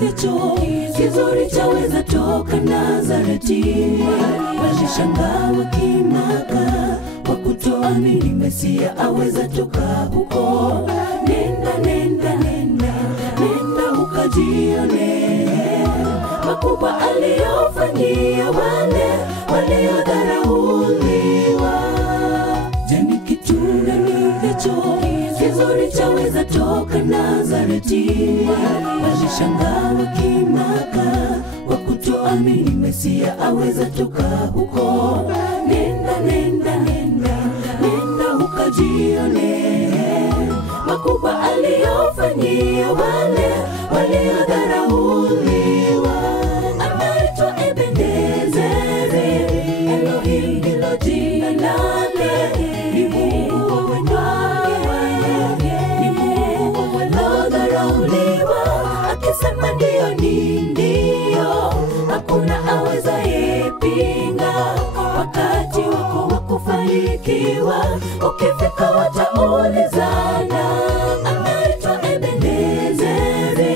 hicho kizuri chaweza toka Nazareti. Walishangaa wakimaka kwa kutoamini Mesia aweza toka huko. Nenda ukajione makubwa aliyofanyia wale waliodharauliwa. Jani kitu gani hicho kizuri chaweza toka Nazareti. Walishangaa wakimaka kwa kutoamini Mesia aweza toka huko. Nenda ukajione makubwa aliyofanyia wale waliodharauliwa. Anaitwa Ebenezeri, Elohim ndilo jina lake. Ni Mungu wa wanyonge, ni Mungu waliodharauliwa. Akisema ndio ni ndio, hakuna awezaye pinga. Wakati wako wa kufanikiwa ukifika wataulizana. Anaitwa Ebenezeri,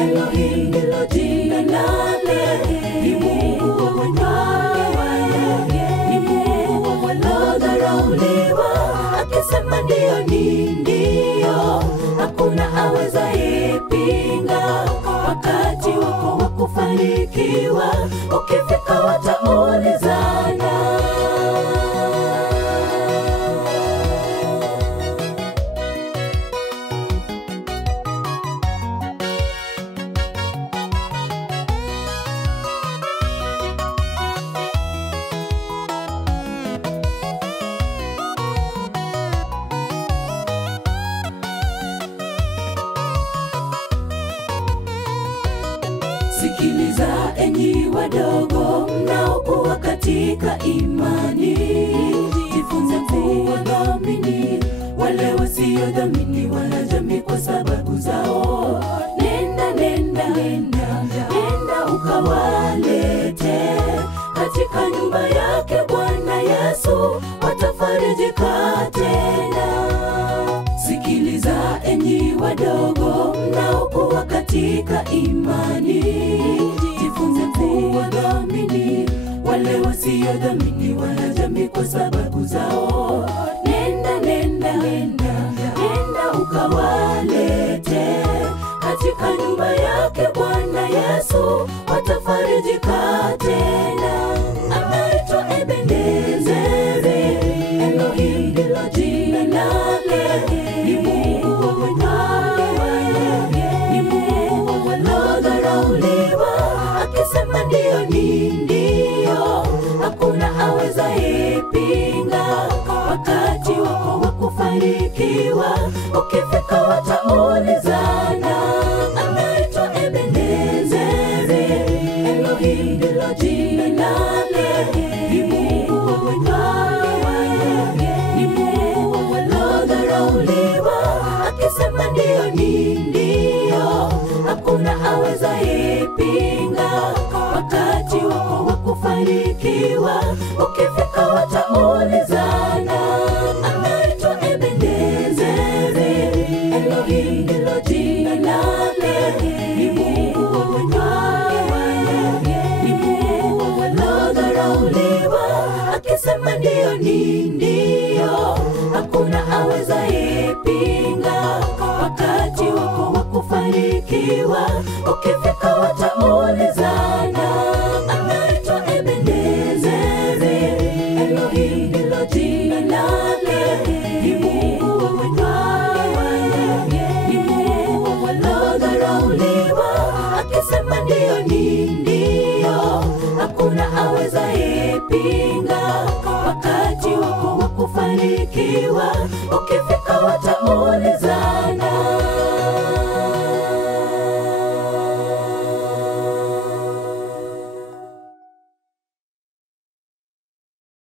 Elohim ndilo jina lake. Ni Mungu wa wanyonge, ni Mungu waliodharauliwa. Akisema ndio ni ndio, hakuna awezaye pinga. Wakati wako wa kufanikiwa ukifika wataulizana. Sikiliza enyi wadogo mnaokuwa katika imani, jifunze kuwadhamini wale wasiodhamini wanajamii kwa sababu zao. Nenda ukawalete katika nyumba yake Bwana Yesu, watafarijika tena. Sikiliza enyi wadogo mnaokuwa katika imani, jifunze kuwadhamini wale wasiodhamini wanajamii kwa sababu zao. Nenda ukawalete katika nyumba yake Bwana Yesu, watafarijika tena. Anaitwa Ebenezeri, Elohim ndilo jina lake. Ni Mungu wa wanyonge, ni Mungu waliodharauliwa. Akisema ndio ni ndio, hakuna awezaye pinga. Wakati wako wa kufanikiwa ukifika wataulizana. Anaitwa Ebenezeri, Elohim ndilo jina lake. Ni Mungu wa wanyonge, ni Mungu waliodharauliwa. Akisema ndio ni ndio, hakuna awezaye pinga. Wakati wako wa kufanikiwa ukifika wataulizana. Anaitwa Ebenezeri, Elohim ndilo jina lake. Ni Mungu wa wanyonge, ni Mungu waliodharauliwa. Akisema ndio ni ndio, hakuna awezaye pinga. Wakati wako wa kufanikiwa ukifika wataulizana. Anaitwa Ebenezeri, Elohim ndilo jina lake. Ni Mungu wa wanyonge, ni Mungu waliodharauliwa. Akisema ndio ni ndio, hakuna awezaye pinga. Wakati wako wa kufanikiwa ukifika wataulizana.